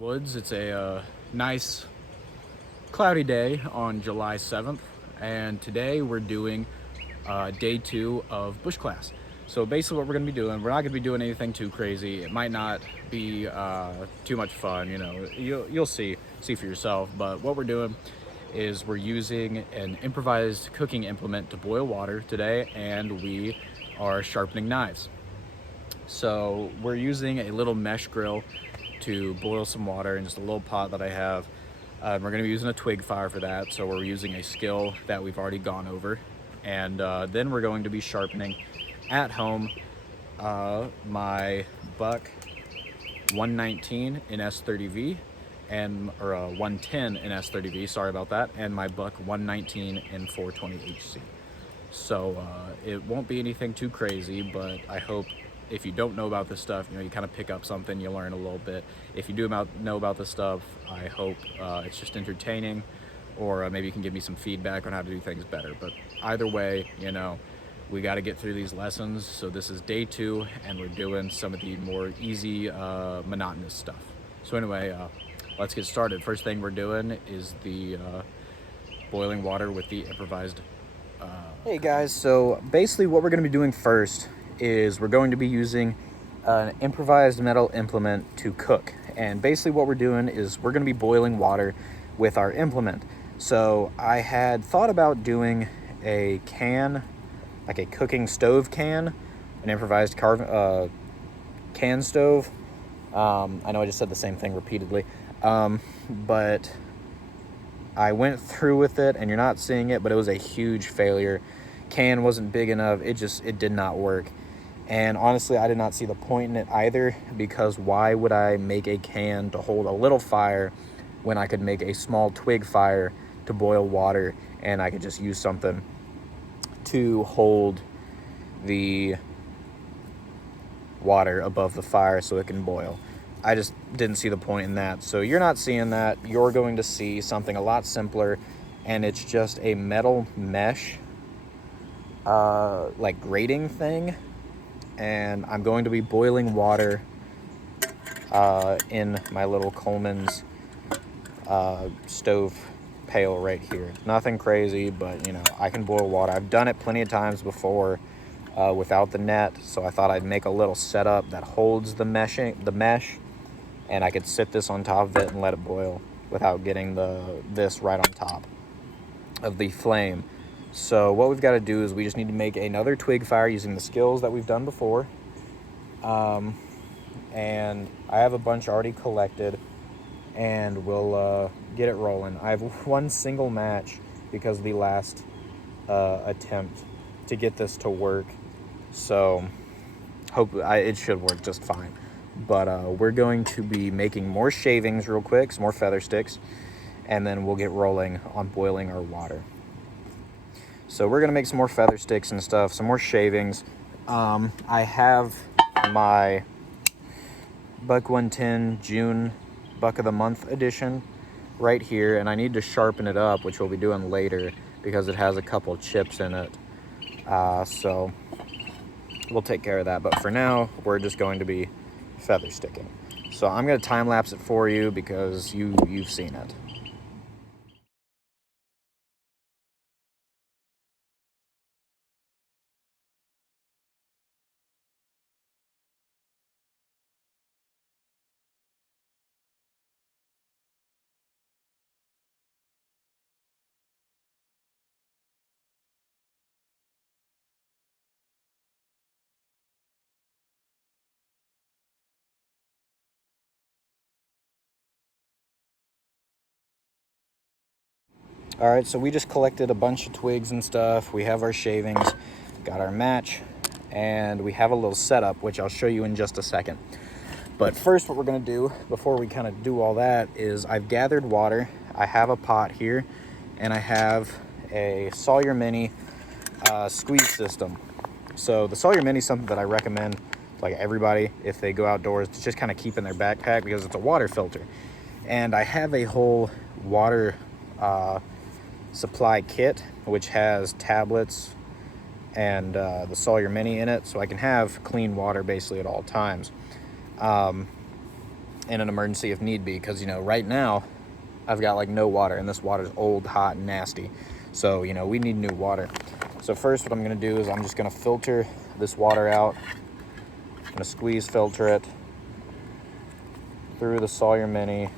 woods. It's a nice cloudy day on July 7th, and today we're doing day 2 of BushClass. So basically what we're going to be doing, we're not going to be doing anything too crazy. It might not be too much fun, you know, you'll see for yourself, but what we're doing is we're using an improvised cooking implement to boil water today, and we are sharpening knives. So we're using a little mesh grill to boil some water in just a little pot that I have. We're going to be using a twig fire for that, so we're using a skill that we've already gone over. And then we're going to be sharpening at home my Buck 119 in S30V, or 110 in S30V, sorry about that, and my Buck 119 in 420HC. So it won't be anything too crazy, but I hope if you don't know about this stuff, you know, you kind of pick up something, you learn a little bit. If you do know about this stuff, I hope it's just entertaining, or maybe you can give me some feedback on how to do things better. But either way, you know, we got to get through these lessons. So this is day 2, and we're doing some of the more easy, monotonous stuff. So anyway, let's get started. First thing we're doing is the boiling water with the improvised. Hey guys, so basically what we're going to be doing first is we're going to be using an improvised metal implement to cook. And basically what we're doing is we're going to be boiling water with our implement. So I had thought about doing a can, like a cooking stove can, an improvised can stove. I know I just said the same thing repeatedly, but I went through with it, and you're not seeing it, but it was a huge failure. Can wasn't big enough. It did not work. And honestly, I did not see the point in it either, because why would I make a can to hold a little fire when I could make a small twig fire to boil water, and I could just use something to hold the water above the fire so it can boil. I just didn't see the point in that. So you're not seeing that. You're going to see something a lot simpler, and it's just a metal mesh like grating thing. And I'm going to be boiling water in my little Coleman's stove pail right here. Nothing crazy, but you know, I can boil water. I've done it plenty of times before without the net, so I thought I'd make a little setup that holds the mesh, and I could sit this on top of it and let it boil without getting this right on top of the flame. So what we've got to do is we just need to make another twig fire using the skills that we've done before. And I have a bunch already collected, and we'll get it rolling. I have one single match because of the last attempt to get this to work. So it should work just fine. But we're going to be making more shavings real quick, some more feather sticks, and then we'll get rolling on boiling our water. So we're gonna make some more feather sticks and stuff, some more shavings. I have my Buck 110 June Buck of the Month edition right here, and I need to sharpen it up, which we'll be doing later because it has a couple chips in it. So we'll take care of that. But for now, we're just going to be feather sticking. So I'm gonna time lapse it for you because you've seen it. All right, so we just collected a bunch of twigs and stuff. We have our shavings, got our match, and we have a little setup, which I'll show you in just a second. But first, what we're gonna do before we kind of do all that is I've gathered water. I have a pot here, and I have a Sawyer Mini squeeze system. So the Sawyer Mini is something that I recommend like everybody if they go outdoors to just kind of keep in their backpack because it's a water filter. And I have a whole water supply kit which has tablets and the Sawyer Mini in it, so I can have clean water basically at all times. in an emergency if need be, because, you know, right now I've got like no water, and this water's old, hot, and nasty. So, you know, we need new water. So first what I'm gonna do is I'm just gonna filter this water out. I'm gonna squeeze filter it through the Sawyer Mini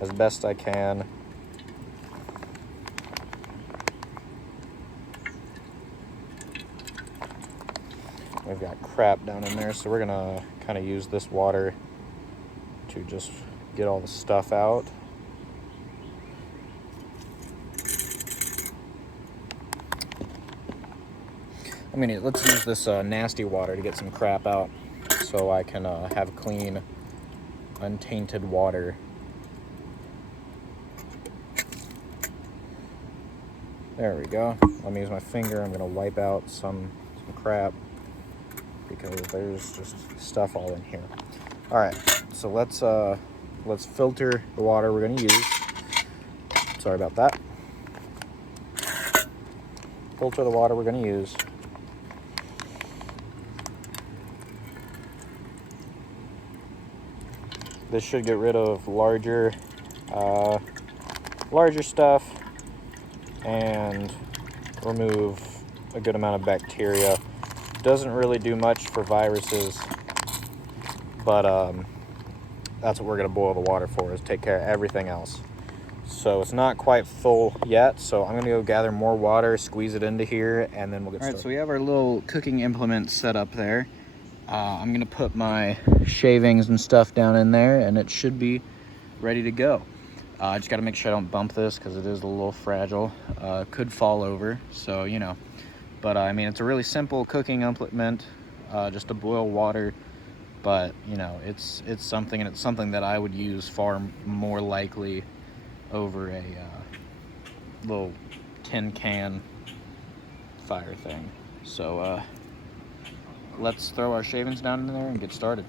as best I can. We've got crap down in there, so we're gonna kind of use this water to just get all the stuff out. I mean, let's use this nasty water to get some crap out, so I can have clean, untainted water. There we go. Let me use my finger. I'm gonna wipe out some crap, because there's just stuff all in here. All right, so let's filter the water we're gonna use. Sorry about that. Filter the water we're gonna use. This should get rid of larger stuff and remove a good amount of bacteria. Doesn't really do much for viruses, but that's what we're gonna boil the water for, is take care of everything else. So it's not quite full yet, so I'm gonna go gather more water, squeeze it into here, and then we'll get started. All right, so we have our little cooking implement set up there. I'm gonna put my shavings and stuff down in there, and it should be ready to go. I just gotta make sure I don't bump this, because it is a little fragile. Could fall over, so you know. But I mean, it's a really simple cooking implement, just to boil water. But you know, it's something, and it's something that I would use far more likely over a little tin can fire thing. So let's throw our shavings down in there and get started.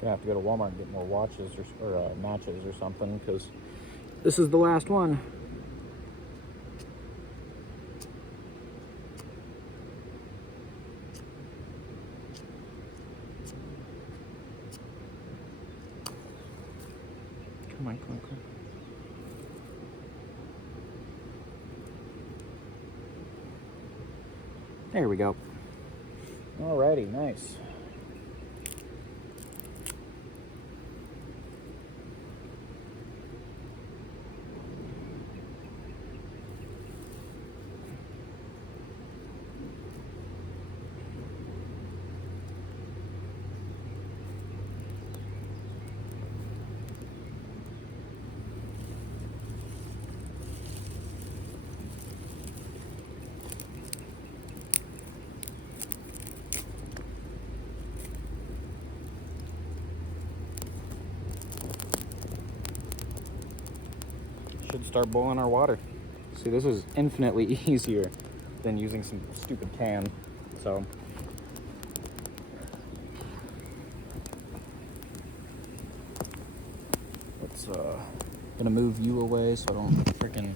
Gonna have to go to Walmart and get more watches or matches or something, because this is the last one. Come on, come on, come on. There we go. Alrighty, nice. Should start boiling our water. See, this is infinitely easier than using some stupid can. So let's gonna move you away so I don't freaking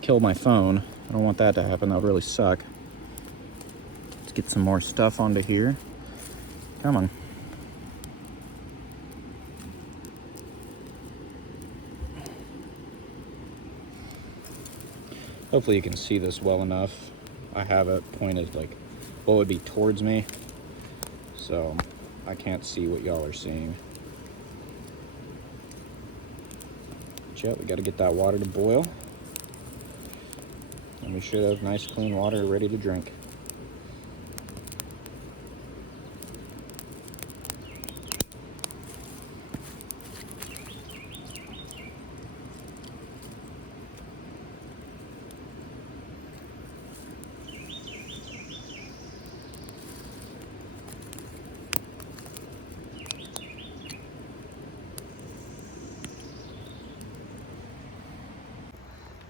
kill my phone. I don't want that to happen. That would really suck. Let's get some more stuff onto here. Come on. Hopefully you can see this well enough. I have it pointed like what would be towards me, so I can't see what y'all are seeing. But yeah, we got to get that water to boil, and we should have nice clean water ready to drink.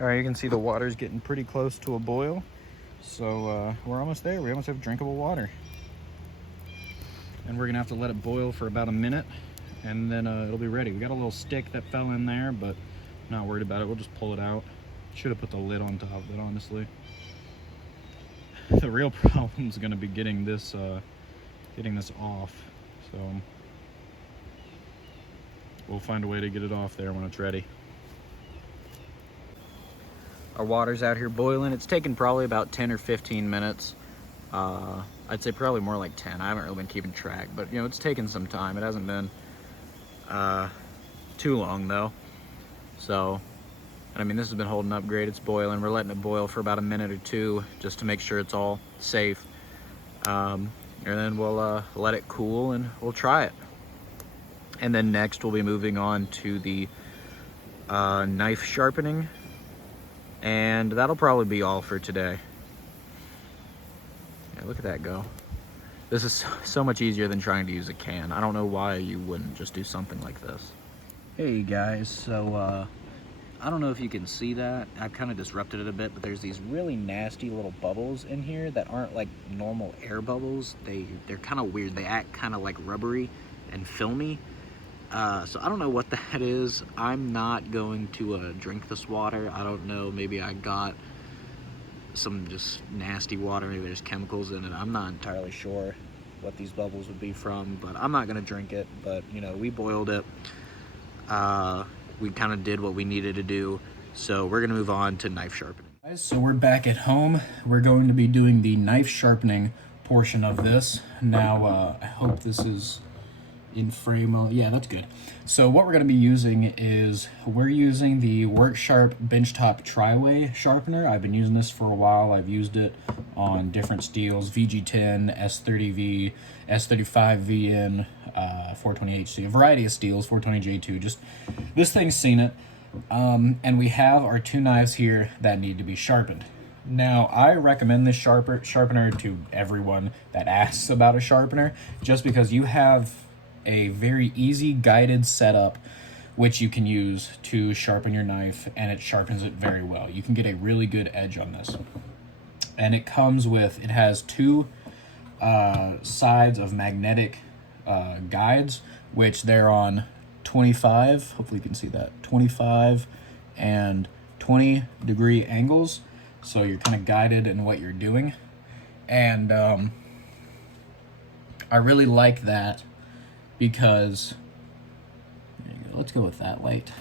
All right, you can see the water's getting pretty close to a boil. So we're almost there. We almost have drinkable water. And we're gonna have to let it boil for about a minute, and then it'll be ready. We got a little stick that fell in there, but not worried about it. We'll just pull it out. Should have put the lid on top of it, honestly. The real problem is gonna be getting this off. So we'll find a way to get it off there when it's ready. Our water's out here boiling. It's taken probably about 10 or 15 minutes. I'd say probably more like 10. I haven't really been keeping track, but you know, it's taken some time. It hasn't been too long though. So, I mean, this has been holding up great. It's boiling. We're letting it boil for about a minute or two just to make sure it's all safe. And then we'll let it cool and we'll try it. And then next we'll be moving on to the knife sharpening. And that'll probably be all for today. Yeah, look at that go. This is so much easier than trying to use a can. I don't know why you wouldn't just do something like this. Hey guys, so I don't know if you can see that. I've kind of disrupted it a bit, but there's these really nasty little bubbles in here that aren't like normal air bubbles. They're kind of weird. They act kind of like rubbery and filmy. So I don't know what that is. I'm not going to drink this water. I don't know, maybe I got some just nasty water, maybe there's chemicals in it. I'm not entirely sure what these bubbles would be from, but I'm not gonna drink it. But you know, we boiled it. We kind of did what we needed to do. So we're gonna move on to knife sharpening. Guys, so we're back at home. We're going to be doing the knife sharpening portion of this. Now, I hope this is in frame. Yeah, that's good. So what we're going to be using is we're using the Worksharp benchtop tri-way sharpener. I've been using this for a while. I've used it on different steels: VG10, S30V, S35VN, 420HC, a variety of steels, 420J2. Just this thing's seen it. And we have our two knives here that need to be sharpened. Now, I recommend this sharpener to everyone that asks about a sharpener, just because you have a very easy guided setup which you can use to sharpen your knife, and it sharpens it very well. You can get a really good edge on this. And it has two sides of magnetic guides, which they're on 25, hopefully you can see that, 25 and 20 degree angles. So you're kind of guided in what you're doing. And I really like that, because let's go with that light.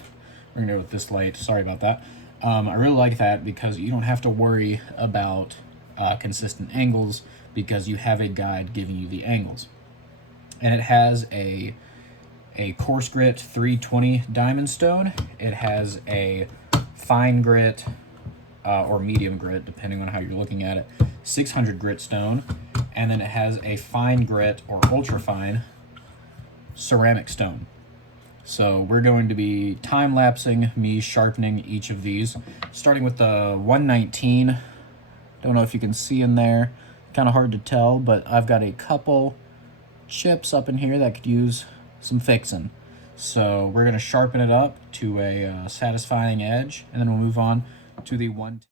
We're gonna go with this light. Sorry about that. I really like that because you don't have to worry about consistent angles, because you have a guide giving you the angles. And it has a coarse grit 320 diamond stone. It has a fine grit or medium grit, depending on how you're looking at it, 600 grit stone. And then it has a fine grit or ultra fine ceramic stone. So we're going to be time-lapsing me sharpening each of these, starting with the 119. Don't know if you can see in there, kind of hard to tell, but I've got a couple chips up in here that could use some fixing. So we're going to sharpen it up to a satisfying edge, and then we'll move on to the 110.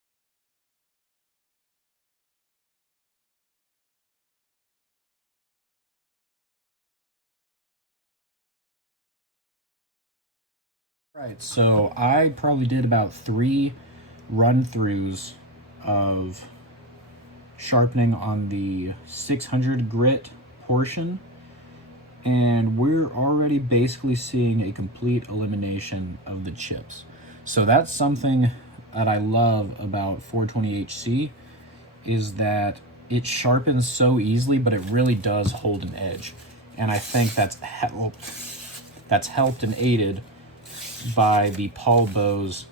Right, so I probably did about 3 run-throughs of sharpening on the 600 grit portion, and we're already basically seeing a complete elimination of the chips. So that's something that I love about 420HC, is that it sharpens so easily, but it really does hold an edge. And I think that's helped and aided by the Paul Bose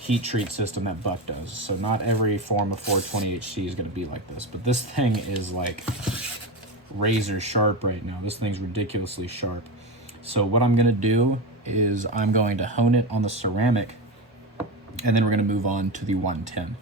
heat treat system that Buck does. So not every form of 420HC is going to be like this, but this thing is like razor sharp right now. This thing's ridiculously sharp. So what I'm going to do is I'm going to hone it on the ceramic, and then we're going to move on to the 110.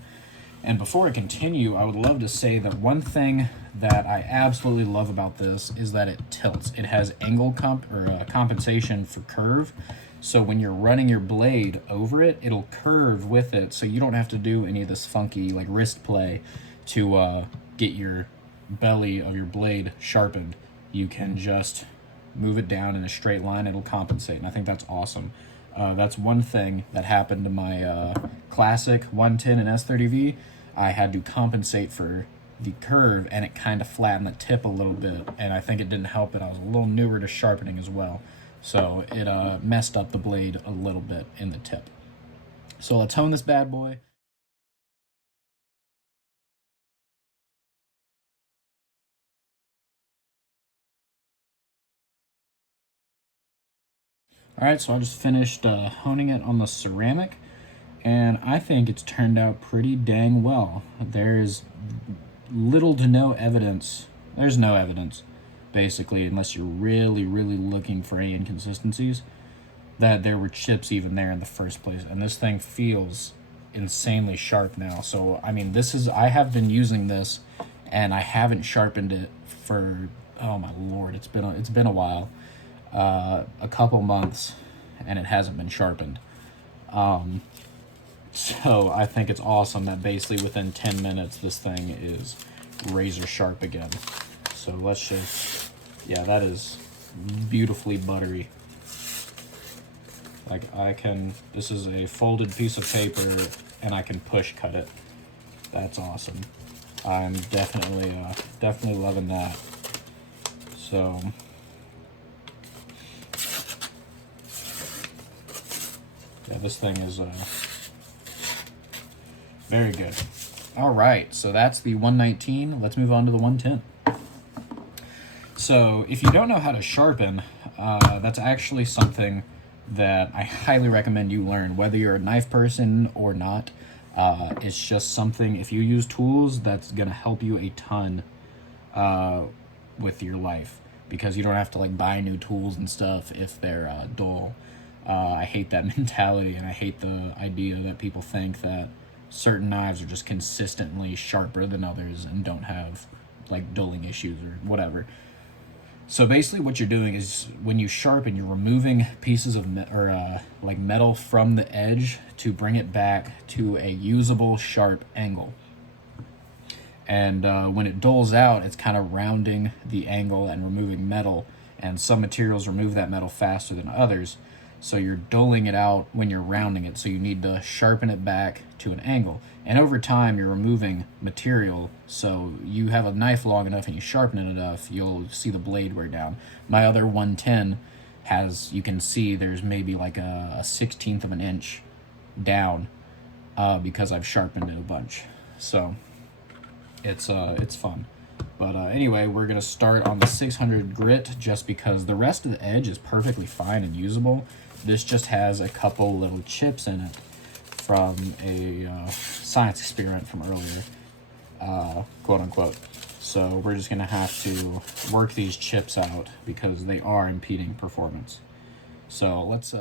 And before I continue, I would love to say that one thing that I absolutely love about this is that it tilts. It has angle compensation for curve. So when you're running your blade over it, it'll curve with it, so you don't have to do any of this funky like wrist play to get your belly of your blade sharpened. You can just move it down in a straight line, it'll compensate, and I think that's awesome. That's one thing that happened to my classic 110 and S30V. I had to compensate for the curve, and it kind of flattened the tip a little bit, and I think it didn't help it. I was a little newer to sharpening as well, so it messed up the blade a little bit in the tip. So let's hone this bad boy. Alright, so I just finished honing it on the ceramic, and I think it's turned out pretty dang well. There's little to no evidence. There's no evidence, basically, unless you're really, really looking for any inconsistencies, that there were chips even there in the first place. And this thing feels insanely sharp now. So, I mean, I have been using this, and I haven't sharpened it for, oh my lord, it's been a while. A couple months, and it hasn't been sharpened. So I think it's awesome that basically within 10 minutes this thing is razor sharp again. So let's just, yeah, that is beautifully buttery. Like this is a folded piece of paper, and I can push cut it. That's awesome. I'm definitely loving that. So yeah, this thing is very good. All right, so that's the 119. Let's move on to the 110. So if you don't know how to sharpen, that's actually something that I highly recommend you learn, whether you're a knife person or not. It's just something, if you use tools, that's gonna help you a ton with your life, because you don't have to like buy new tools and stuff if they're dull. I hate that mentality, and I hate the idea that people think that certain knives are just consistently sharper than others and don't have like dulling issues or whatever. So basically what you're doing is when you sharpen, you're removing pieces of like metal from the edge to bring it back to a usable sharp angle. And when it dulls out, it's kind of rounding the angle and removing metal, and some materials remove that metal faster than others. So you're dulling it out when you're rounding it, so you need to sharpen it back to an angle. And over time, you're removing material, so you have a knife long enough and you sharpen it enough, you'll see the blade wear down. My other 110 has, you can see there's maybe like a 1/16 of an inch down because I've sharpened it a bunch. So it's fun. But anyway, we're going to start on the 600 grit just because the rest of the edge is perfectly fine and usable. This just has a couple little chips in it from a science experiment from earlier, quote unquote. So we're just going to have to work these chips out because they are impeding performance. So let's...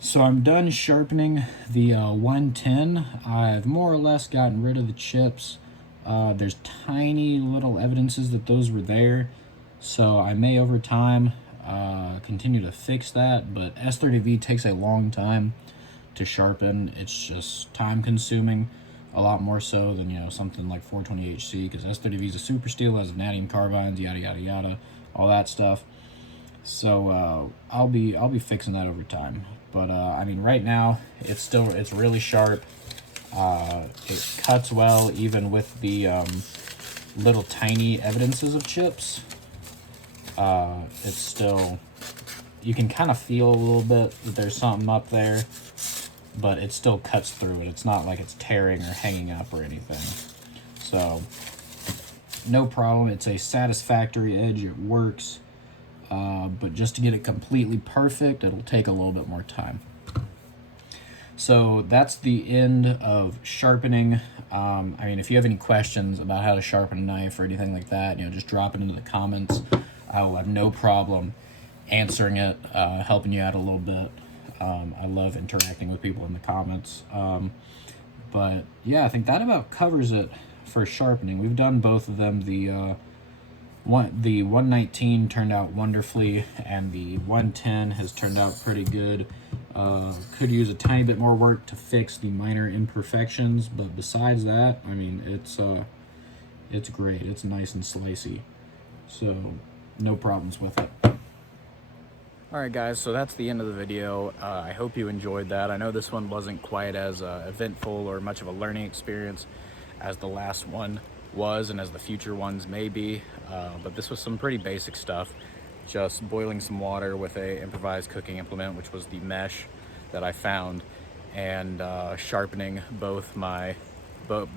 So I'm done sharpening the 110. I've more or less gotten rid of the chips. There's tiny little evidences that those were there, so I may over time continue to fix that, but S30V takes a long time to sharpen. It's just time consuming, a lot more so than, you know, something like 420HC, because S30V is a super steel, has vanadium carbines, yada yada yada, all that stuff. So I'll be fixing that over time. But I mean, right now it's really sharp. It cuts well even with the little tiny evidences of chips. It's still, you can kind of feel a little bit that there's something up there, but it still cuts through it. It's not like it's tearing or hanging up or anything. So no problem. It's a satisfactory edge, it works, but just to get it completely perfect, it'll take a little bit more time. So that's the end of sharpening. I mean, if you have any questions about how to sharpen a knife or anything like that, just drop it into the comments. I will have no problem answering it, helping you out a little bit. I love interacting with people in the comments. But yeah, I think that about covers it for sharpening. We've done both of them. The 119 turned out wonderfully, and the 110 has turned out pretty good. Could use a tiny bit more work to fix the minor imperfections, but besides that, I mean, it's great. It's nice and slicey, so no problems with it. Alright guys, so that's the end of the video. I hope you enjoyed that. I know this one wasn't quite as eventful or much of a learning experience as the last one was and as the future ones may be, but this was some pretty basic stuff. Just boiling some water with a improvised cooking implement, which was the mesh that I found, and sharpening both my Buck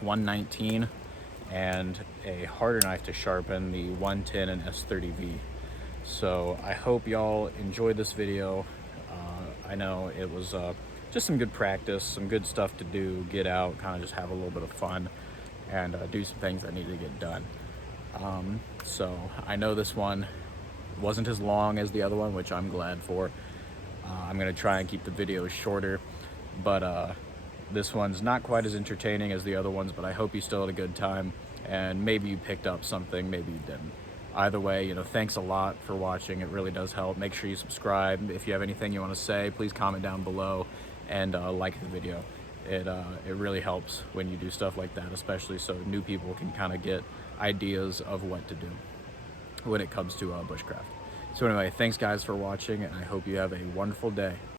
119 and a harder knife to sharpen, the 110 and S30V. So I hope y'all enjoyed this video. I know it was just some good practice, some good stuff to do, get out, kind of just have a little bit of fun, and do some things that need to get done. So I know this one wasn't as long as the other one, which I'm glad for. I'm gonna try and keep the videos shorter, but this one's not quite as entertaining as the other ones, but I hope you still had a good time, and maybe you picked up something, maybe you didn't. Either way, thanks a lot for watching. It really does help. Make sure you subscribe. If you have anything you want to say, please comment down below, and like the video. It really helps when you do stuff like that, especially so new people can kind of get ideas of what to do when it comes to bushcraft. So anyway, thanks guys for watching, and I hope you have a wonderful day.